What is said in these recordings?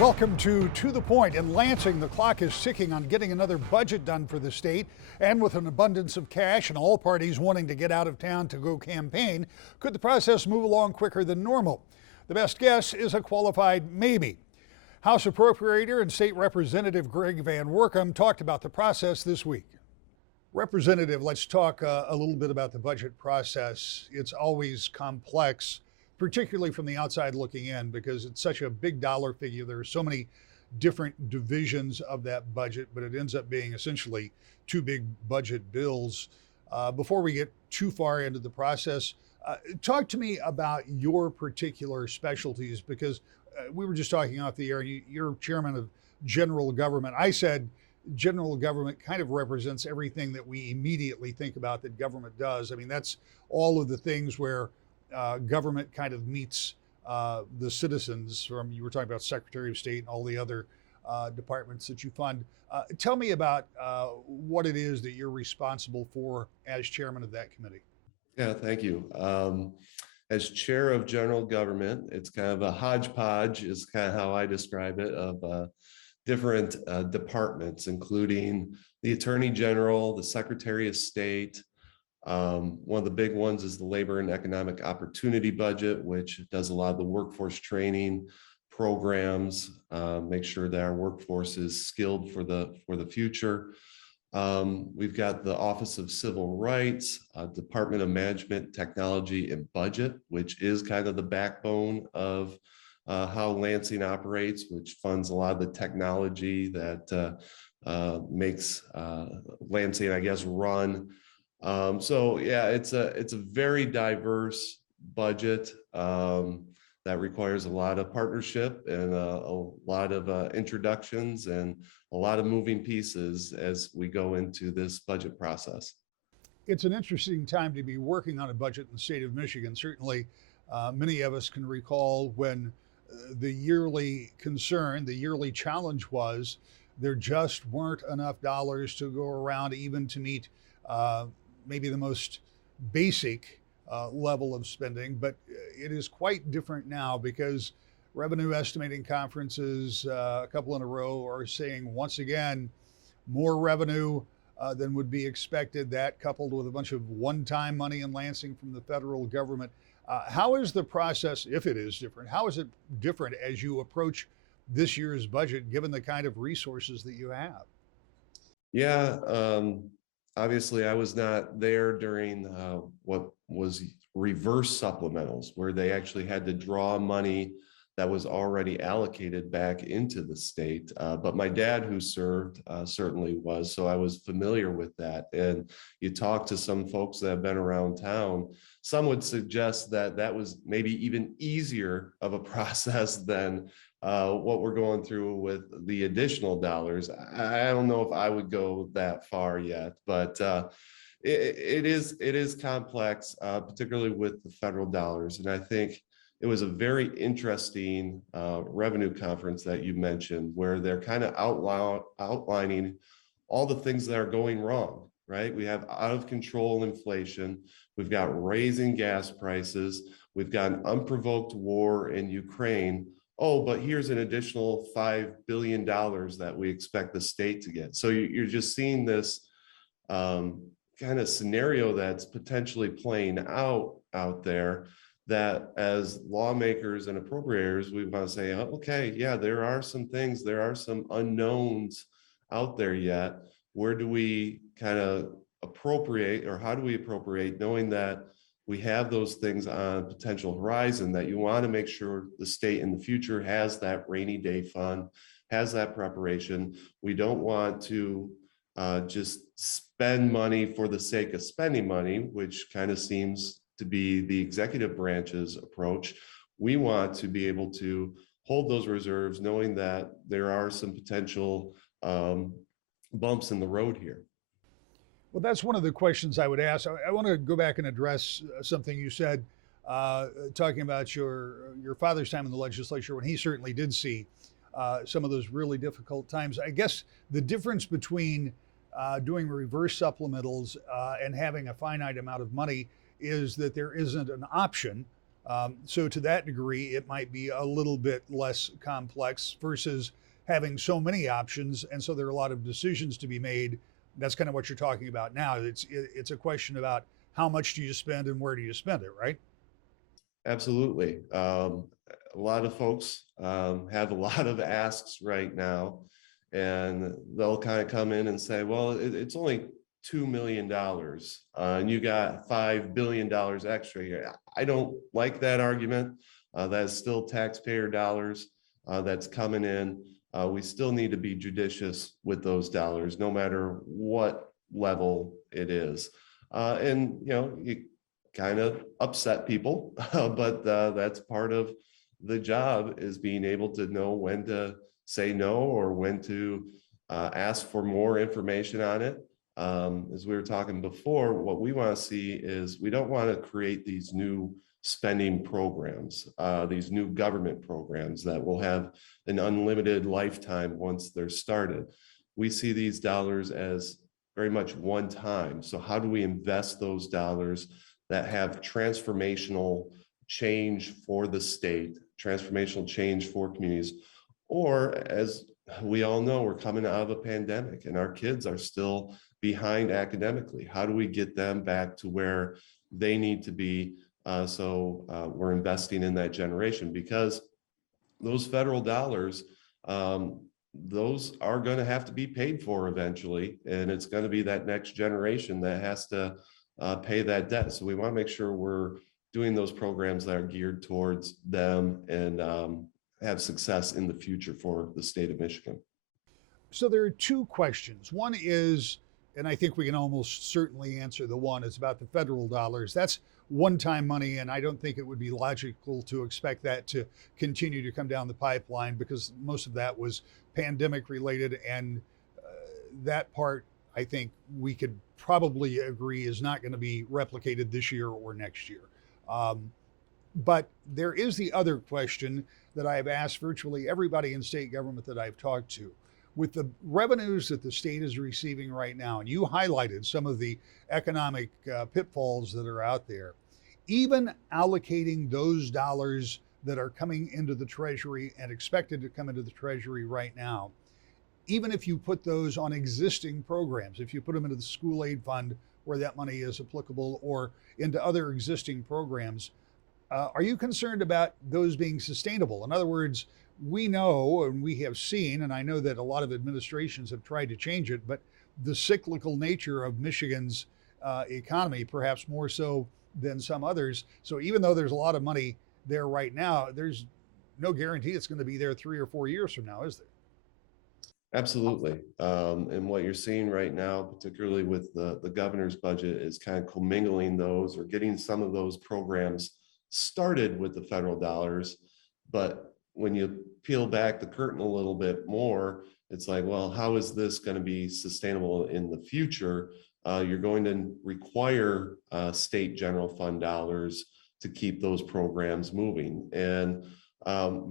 Welcome to the Point. In Lansing, the clock is ticking on getting another budget done for the state. And with an abundance of cash and all parties wanting to get out of town to go campaign, could the process move along quicker than normal? The best guess is a qualified maybe. House Appropriator and State Representative Greg Van Workum talked about the process this week. Representative, let's talk a little bit about the budget process. It's always complex, particularly from the outside looking in, because it's such a big dollar figure. There are so many different divisions of that budget, but it ends up being essentially two big budget bills. Before we get too far into the process, talk to me about your particular specialties, because we were just talking off the air. You're chairman of general government. I said general government kind of represents everything that we immediately think about that government does. I mean, that's all of the things where government kind of meets the citizens. You were talking about Secretary of State and all the other departments that you fund. Tell me about what it is that you're responsible for as chairman of that committee. Yeah, thank you. As chair of general government, it's kind of a hodgepodge is kind of how I describe it, of different departments, including the Attorney General, the Secretary of State. One of the big ones is the Labor and Economic Opportunity budget, which does a lot of the workforce training programs, make sure that our workforce is skilled for the future. We've got the Office of Civil Rights, Department of Management, Technology, and Budget, which is kind of the backbone of how Lansing operates, which funds a lot of the technology that makes Lansing, I guess, run. So yeah, it's a very diverse budget that requires a lot of partnership and a lot of introductions and a lot of moving pieces as we go into this budget process. It's an interesting time to be working on a budget in the state of Michigan. Certainly, many of us can recall when the yearly concern, the yearly challenge was there just weren't enough dollars to go around even to meet maybe the most basic level of spending, but it is quite different now because revenue estimating conferences, a couple in a row, are saying once again more revenue than would be expected. That coupled with a bunch of one-time money in Lansing from the federal government. How is the process, if it is different, how is it different as you approach this year's budget, given the kind of resources that you have? Yeah. Obviously, I was not there during what was reverse supplementals, where they actually had to draw money that was already allocated back into the state. But my dad, who served, certainly was. So I was familiar with that. And you talk to some folks that have been around town, some would suggest that that was maybe even easier of a process than what we're going through with the additional dollars. I don't know if I would go that far yet, but it is complex, particularly with the federal dollars. And I think it was a very interesting revenue conference that you mentioned, where they're kind of outlining all the things that are going wrong, right? We have out of control inflation. We've got raising gas prices. We've got an unprovoked war in Ukraine. Oh, but here's an additional $5 billion that we expect the state to get. So you're just seeing this kind of scenario that's potentially playing out there, that as lawmakers and appropriators, we want to say, oh, okay, yeah, there are some things, there are some unknowns out there yet. Where do we kind of appropriate, or how do we appropriate, knowing that we have those things on potential horizon, that you want to make sure the state in the future has that rainy day fund, has that preparation. We don't want to just spend money for the sake of spending money, which kind of seems to be the executive branch's approach. We want to be able to hold those reserves, knowing that there are some potential bumps in the road here. Well, that's one of the questions I would ask. I want to go back and address something you said, talking about your father's time in the legislature, when he certainly did see some of those really difficult times. I guess the difference between doing reverse supplementals and having a finite amount of money is that there isn't an option So to that degree, it might be a little bit less complex versus having so many options, and so there are a lot of decisions to be made. That's kind of what you're talking about now. It's a question about how much do you spend and where do you spend it, right? Absolutely. A lot of folks have a lot of asks right now, and they'll kind of come in and say, well, it's only $2 million, and you got $5 billion extra here. I don't like that argument. That's still taxpayer dollars that's coming in. We still need to be judicious with those dollars, no matter what level it is. And you kind of upset people, but that's part of the job, is being able to know when to say no or when to ask for more information on it. As we were talking before, what we want to see is, we don't want to create these new spending programs, these new government programs that will have an unlimited lifetime once they're started. We see these dollars as very much one time. So how do we invest those dollars that have transformational change for the state, transformational change for communities? Or, as we all know, we're coming out of a pandemic and our kids are still behind academically. How do we get them back to where they need to be? We're investing in that generation, because those federal dollars, those are going to have to be paid for eventually. And it's going to be that next generation that has to pay that debt. So we want to make sure we're doing those programs that are geared towards them, and have success in the future for the state of Michigan. So there are two questions. One is, and I think we can almost certainly answer the one, is about the federal dollars. That's one time money, and I don't think it would be logical to expect that to continue to come down the pipeline, because most of that was pandemic related, and that part, I think we could probably agree, is not going to be replicated this year or next year. Um, but there is the other question that I have asked virtually everybody in state government that I've talked to. With the revenues that the state is receiving right now, and you highlighted some of the economic pitfalls that are out there, even allocating those dollars that are coming into the Treasury and expected to come into the Treasury right now, even if you put those on existing programs, if you put them into the school aid fund where that money is applicable, or into other existing programs, are you concerned about those being sustainable? In other words, we know and we have seen, and I know that a lot of administrations have tried to change it, but the cyclical nature of Michigan's economy, perhaps more so than some others. So even though there's a lot of money there right now, there's no guarantee it's going to be there 3 or 4 years from now, is there? Absolutely. And what you're seeing right now, particularly with the governor's budget, is kind of commingling those, or getting some of those programs started with the federal dollars. But when you peel back the curtain a little bit more, it's like, well, how is this going to be sustainable in the future? You're going to require state general fund dollars to keep those programs moving. And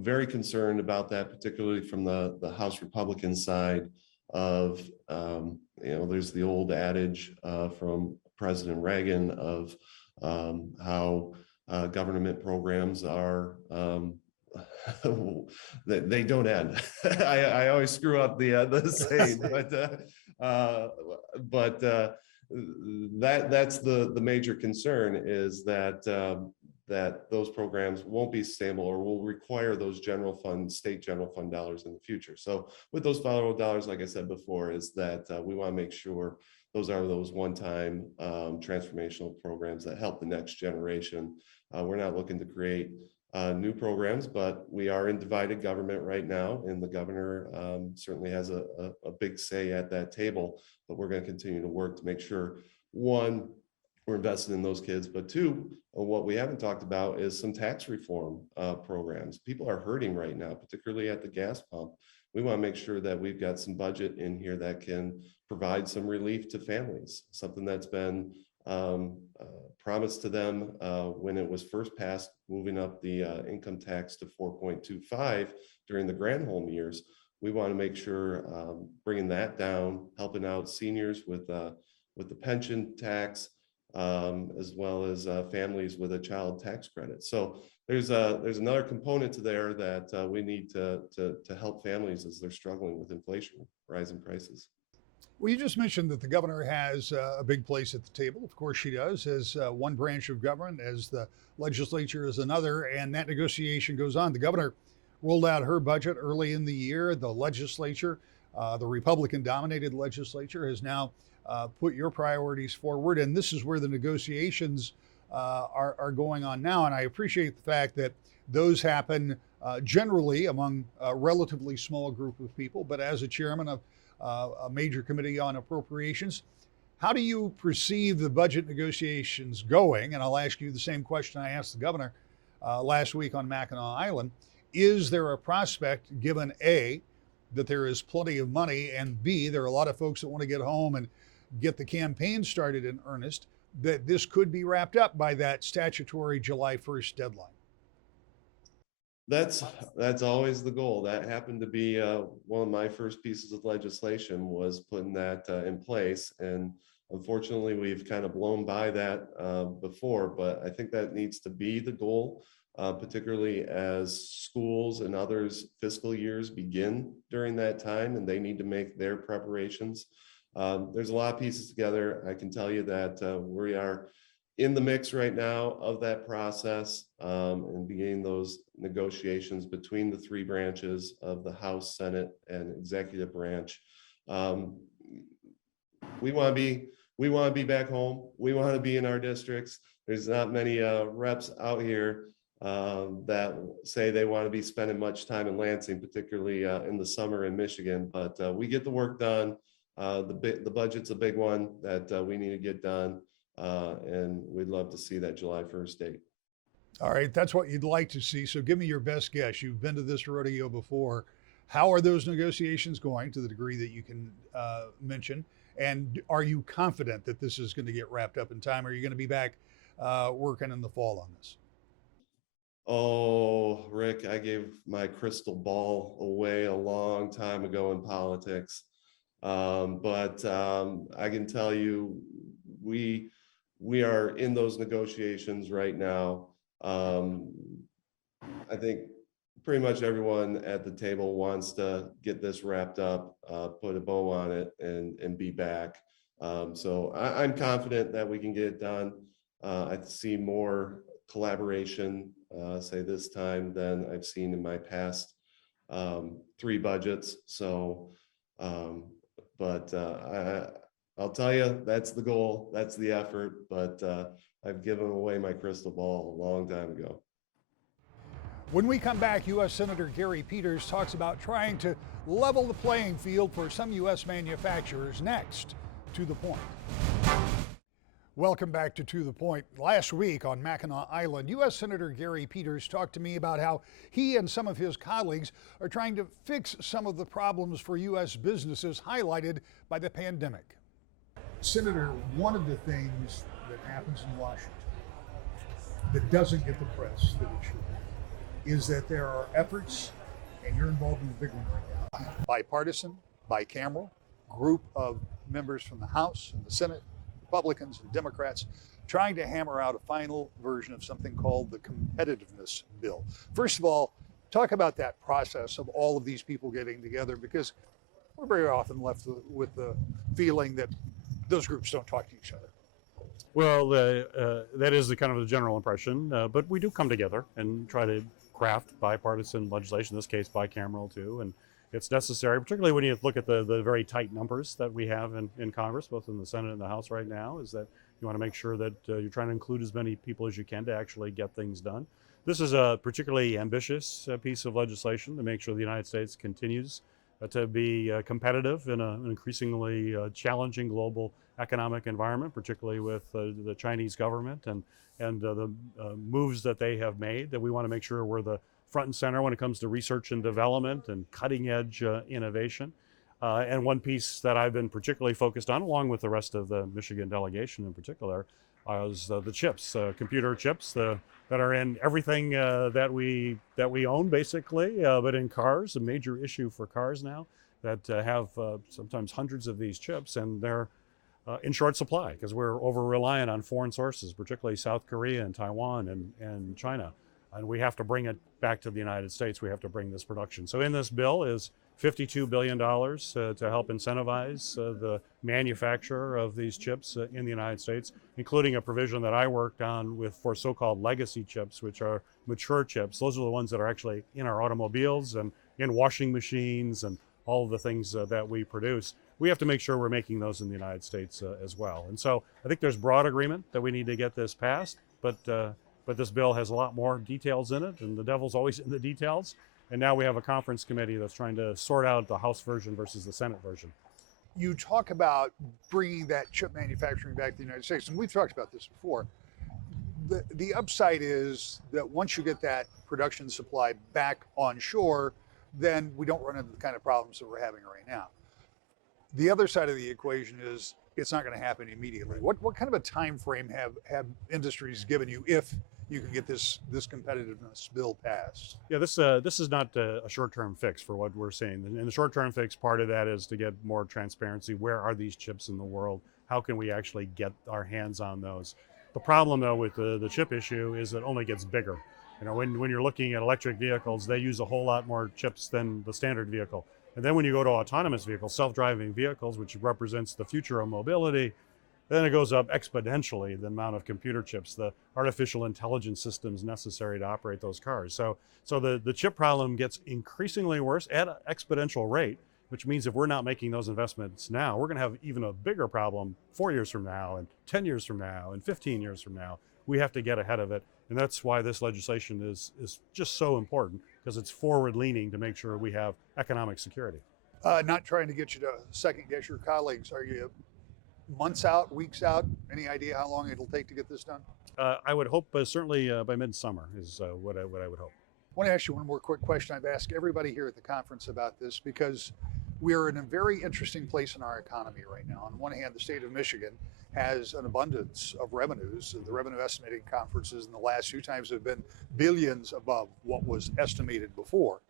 very concerned about that, particularly from the House Republican side of, there's the old adage from President Reagan of how government programs are, they don't end. I always screw up the saying, but that's the major concern, is that those programs won't be stable, or will require those state general fund dollars in the future. So with those federal dollars, like I said before, is that we want to make sure those are those one-time transformational programs that help the next generation. We're not looking to create new programs, but we are in divided government right now, and the governor certainly has a big say at that table. But we're going to continue to work to make sure, one, we're investing in those kids, but two, what we haven't talked about is some tax reform programs. People are hurting right now, particularly at the gas pump. We want to make sure that we've got some budget in here that can provide some relief to families, something that's been promised to them when it was first passed, moving up the income tax to 4.25 during the Granholm years. We want to make sure bringing that down, helping out seniors with the pension tax, as well as families with a child tax credit. So there's another component to there that we need to help families as they're struggling with inflation, rising prices. Well, you just mentioned that the governor has a big place at the table. Of course, she does, as one branch of government, as the legislature is another, and that negotiation goes on. The governor rolled out her budget early in the year. The legislature, the Republican dominated legislature, has now put your priorities forward, and this is where the negotiations are going on now. And I appreciate the fact that those happen generally among a relatively small group of people, but as a chairman of a major committee on appropriations, how do you perceive the budget negotiations going? And I'll ask you the same question I asked the governor last week on Mackinac Island. Is there a prospect, given A, that there is plenty of money, and B, there are a lot of folks that want to get home and get the campaign started in earnest, that this could be wrapped up by that statutory July 1st deadline? That's always the goal. That happened to be one of my first pieces of legislation, was putting that in place. And unfortunately, we've kind of blown by that before, but I think that needs to be the goal, particularly as schools and others' fiscal years begin during that time, and they need to make their preparations. There's a lot of pieces together. I can tell you that we are in the mix right now of that process, and beginning those negotiations between the three branches of the House, Senate, and executive branch. We want to be back home. We want to be in our districts. There's not many reps out here that say they want to be spending much time in Lansing, particularly in the summer in Michigan. But we get the work done. The budget's a big one that we need to get done. And we'd love to see that July 1st date. All right, that's what you'd like to see. So give me your best guess. You've been to this rodeo before. How are those negotiations going, to the degree that you can mention? And are you confident that this is going to get wrapped up in time? Or are you going to be back working in the fall on this? Oh, Rick, I gave my crystal ball away a long time ago in politics. But I can tell you, we are in those negotiations right now. I think pretty much everyone at the table wants to get this wrapped up, put a bow on it, and be back. So I'm confident that we can get it done. I see more collaboration, say this time, than I've seen in my past three budgets. So, but I'll tell you, that's the goal, that's the effort, but I've given away my crystal ball a long time ago. When we come back, U.S. Senator Gary Peters talks about trying to level the playing field for some U.S. manufacturers. Next, To the Point. Welcome back to the Point. Last week on Mackinac Island, U.S. Senator Gary Peters talked to me about how he and some of his colleagues are trying to fix some of the problems for U.S. businesses highlighted by the pandemic. Senator, one of the things that happens in Washington that doesn't get the press that it should is that there are efforts, and you're involved in the big one right now, bipartisan, bicameral, group of members from the House and the Senate, Republicans and Democrats, trying to hammer out a final version of something called the Competitiveness Bill. First of all, talk about that process of all of these people getting together, because we're very often left with the feeling that those groups don't talk to each other. Well, that is the kind of the general impression, but we do come together and try to craft bipartisan legislation, in this case bicameral too, and it's necessary, particularly when you look at the very tight numbers that we have in Congress, both in the Senate and the House right now, is that you want to make sure that you're trying to include as many people as you can to actually get things done. This is a particularly ambitious piece of legislation to make sure the United States continues to be competitive in an increasingly challenging global economic environment, particularly with the Chinese government and the moves that they have made, that we want to make sure we're the front and center when it comes to research and development and cutting edge innovation. And one piece that I've been particularly focused on, along with the rest of the Michigan delegation in particular, is the chips, computer chips that are in everything that we own, basically, but in cars, a major issue for cars now that have sometimes hundreds of these chips, and they're in short supply because we're over reliant on foreign sources, particularly South Korea and Taiwan and China. And we have to bring it back to the United States. We have to bring this production. So in this bill is $52 billion to help incentivize the manufacture of these chips in the United States, including a provision that I worked on for so-called legacy chips, which are mature chips. Those are the ones that are actually in our automobiles and in washing machines and all of the things that we produce. We have to make sure we're making those in the United States as well. And so I think there's broad agreement that we need to get this passed, but this bill has a lot more details in it, and the devil's always in the details. And now we have a conference committee that's trying to sort out the House version versus the Senate version. You talk about bringing that chip manufacturing back to the United States, and we've talked about this before. The upside is that once you get that production supply back onshore, then we don't run into the kind of problems that we're having right now. The other side of the equation is it's not going to happen immediately. What kind of a time frame have industries given you if you can get this competitiveness bill passed? Yeah, this is not a short-term fix for what we're seeing. And the short-term fix, part of that is to get more transparency. Where are these chips in the world? How can we actually get our hands on those? The problem, though, with the chip issue is it only gets bigger. You know, when you're looking at electric vehicles, they use a whole lot more chips than the standard vehicle. And then when you go to autonomous vehicles, self-driving vehicles, which represents the future of mobility, then it goes up exponentially, the amount of computer chips, the artificial intelligence systems necessary to operate those cars. So the chip problem gets increasingly worse at an exponential rate, which means if we're not making those investments now, we're going to have even a bigger problem 4 years from now, and 10 years from now, and 15 years from now. We have to get ahead of it. And that's why this legislation is just so important, because it's forward-leaning to make sure we have economic security. Not trying to get you to second guess your colleagues. Are you months out, weeks out? Any idea how long it'll take to get this done? I would hope certainly by midsummer is what I would hope. I want to ask you one more quick question. I've asked everybody here at the conference about this because we are in a very interesting place in our economy right now. On one hand, the state of Michigan has an abundance of revenues. The revenue estimating conferences in the last few times have been billions above what was estimated before.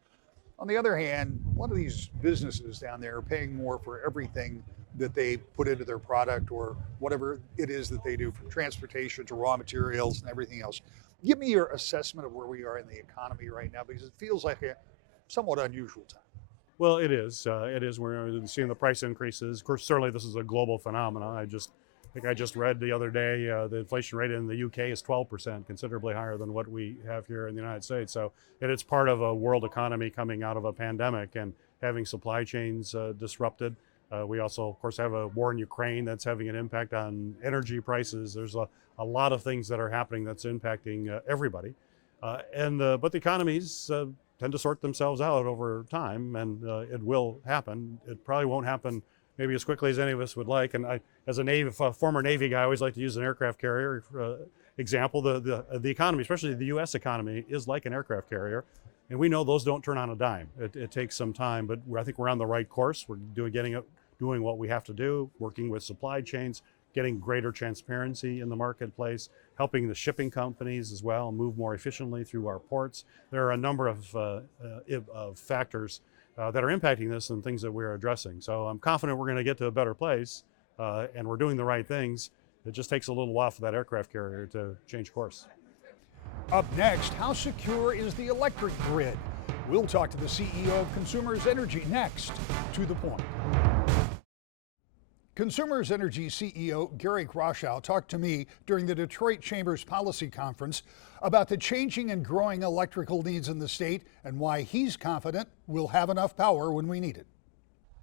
On the other hand, a lot of these businesses down there are paying more for everything that they put into their product or whatever it is that they do, from transportation to raw materials and everything else. Give me your assessment of where we are in the economy right now, because it feels like a somewhat unusual time. Well, it is. We're seeing the price increases. Of course, certainly this is a global phenomenon. I think I just read the other day the inflation rate in the UK is 12%, considerably higher than what we have here in the United States. So it's part of a world economy coming out of a pandemic and having supply chains disrupted. We also, of course, have a war in Ukraine that's having an impact on energy prices. There's a lot of things that are happening that's impacting everybody. But the economies tend to sort themselves out over time, and it will happen. It probably won't happen maybe as quickly as any of us would like. And I, as a former Navy guy, I always like to use an aircraft carrier example. The economy, especially the U.S. economy, is like an aircraft carrier. And we know those don't turn on a dime. It takes some time, but I think we're on the right course. We're doing what we have to do, working with supply chains, getting greater transparency in the marketplace, helping the shipping companies as well move more efficiently through our ports. There are a number of factors that are impacting this and things that we're addressing. So I'm confident we're going to get to a better place, and we're doing the right things. It just takes a little while for that aircraft carrier to change course. Up next, how secure is the electric grid? We'll talk to the CEO of Consumers Energy next. To the Point. Consumers Energy CEO Gary Groschow talked to me during the Detroit Chamber's Policy Conference about the changing and growing electrical needs in the state and why he's confident we'll have enough power when we need it.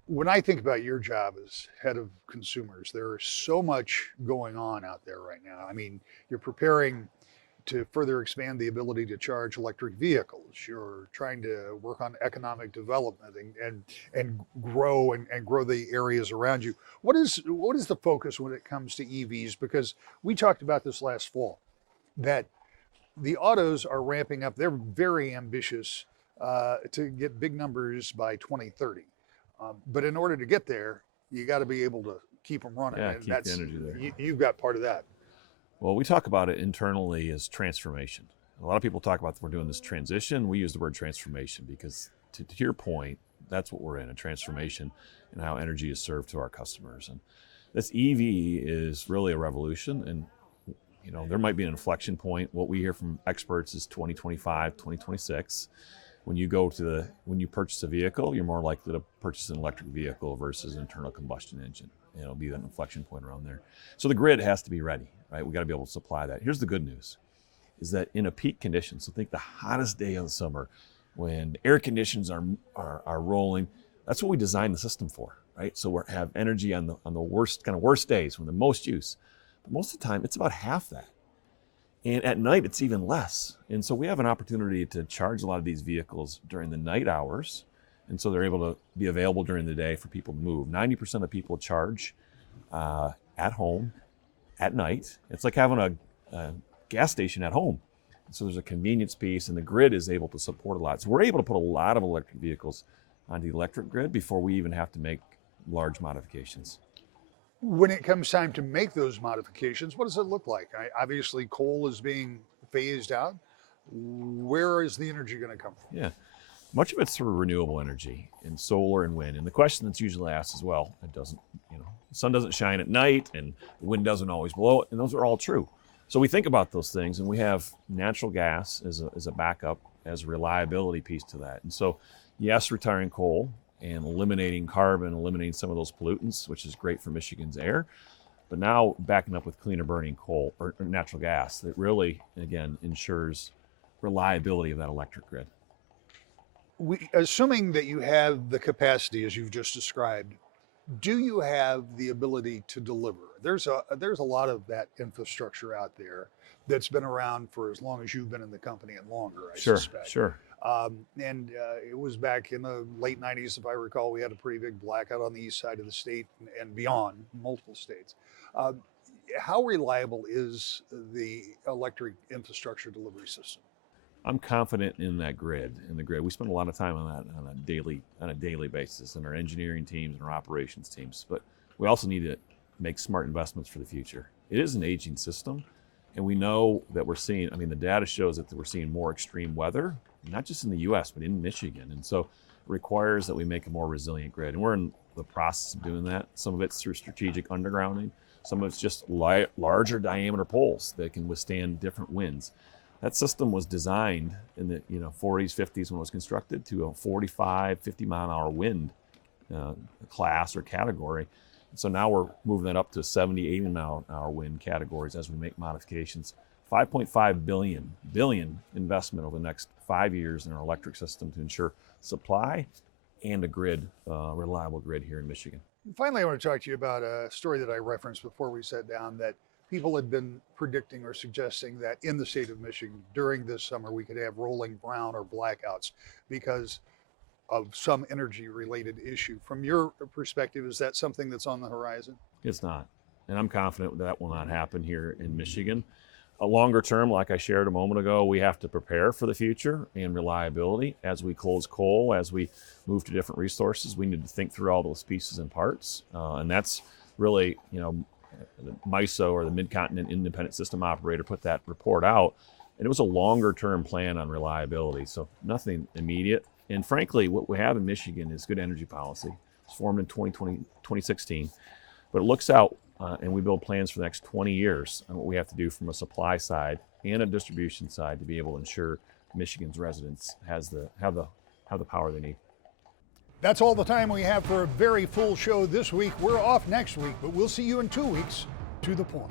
When I think about your job as head of consumers, there is so much going on out there right now. I mean, you're preparing to further expand the ability to charge electric vehicles. You're trying to work on economic development and grow the areas around you. What is the focus when it comes to EVs? Because we talked about this last fall, that the autos are ramping up. They're very ambitious to get big numbers by 2030. But in order to get there, you got to be able to keep them running. Yeah, and keep the energy there. You've got part of that. Well, we talk about it internally as transformation. A lot of people talk about we're doing this transition. We use the word transformation because, to your point, that's what we're in, a transformation in how energy is served to our customers. And This EV is really a revolution, and there might be an inflection point. What we hear from experts is 2025, 2026. When you purchase a vehicle, you're more likely to purchase an electric vehicle versus an internal combustion engine. It'll be that inflection point around there. So the grid has to be ready, right? We got to be able to supply that. Here's the good news, is that in a peak condition, so think the hottest day of the summer, when air conditions are rolling, that's what we designed the system for, right? So we have energy on the worst days when the most use. But most of the time, it's about half that. And at night, it's even less. And so we have an opportunity to charge a lot of these vehicles during the night hours. And so they're able to be available during the day for people to move. 90% of people charge at home at night. It's like having a gas station at home. So there's a convenience piece, and the grid is able to support a lot. So we're able to put a lot of electric vehicles on the electric grid before we even have to make large modifications. When it comes time to make those modifications, what does it look like? Obviously, coal is being phased out. Where is the energy going to come from? Yeah, much of it's through renewable energy and solar and wind. And the question that's usually asked as well, the sun doesn't shine at night and the wind doesn't always blow, and those are all true. So we think about those things, and we have natural gas as a backup, as a reliability piece to that. And so, yes, retiring coal and eliminating carbon, eliminating some of those pollutants, which is great for Michigan's air. But now backing up with cleaner burning coal or natural gas that really, again, ensures reliability of that electric grid. Assuming that you have the capacity, as you've just described, do you have the ability to deliver? There's a lot of that infrastructure out there that's been around for as long as you've been in the company and longer, I suspect. Sure. It was back in the late 90s, if I recall, we had a pretty big blackout on the east side of the state and beyond, multiple states. How reliable is the electric infrastructure delivery system? I'm confident in that grid. We spend a lot of time on that on a daily basis in our engineering teams and our operations teams. But we also need to make smart investments for the future. It is an aging system, and we know that we're seeing. The data shows that we're seeing more extreme weather, not just in the U.S. but in Michigan, and so it requires that we make a more resilient grid. And we're in the process of doing that. Some of it's through strategic undergrounding. Some of it's just larger diameter poles that can withstand different winds. That system was designed in the 40s, 50s when it was constructed to a 45, 50 mile an hour wind class or category. And so now we're moving that up to 70, 80 mile an hour wind categories as we make modifications. 5.5 billion investment over the next 5 years in our electric system to ensure supply and a grid, reliable grid here in Michigan. Finally, I want to talk to you about a story that I referenced before we sat down, that people had been predicting or suggesting that in the state of Michigan during this summer we could have rolling brown or blackouts because of some energy related issue. From your perspective, is that something that's on the horizon? It's not, and I'm confident that will not happen here in Michigan. A longer term, like I shared a moment ago, we have to prepare for the future and reliability. As we close coal, as we move to different resources, we need to think through all those pieces and parts. And that's really, the MISO, or the Mid-Continent Independent System Operator, put that report out. And it was a longer term plan on reliability. So nothing immediate. And frankly, what we have in Michigan is good energy policy. It's formed in 2016, but it looks out and we build plans for the next 20 years on what we have to do from a supply side and a distribution side to be able to ensure Michigan's residents have the power they need. That's all the time we have for a very full show this week. We're off next week, but we'll see you in 2 weeks. To the point.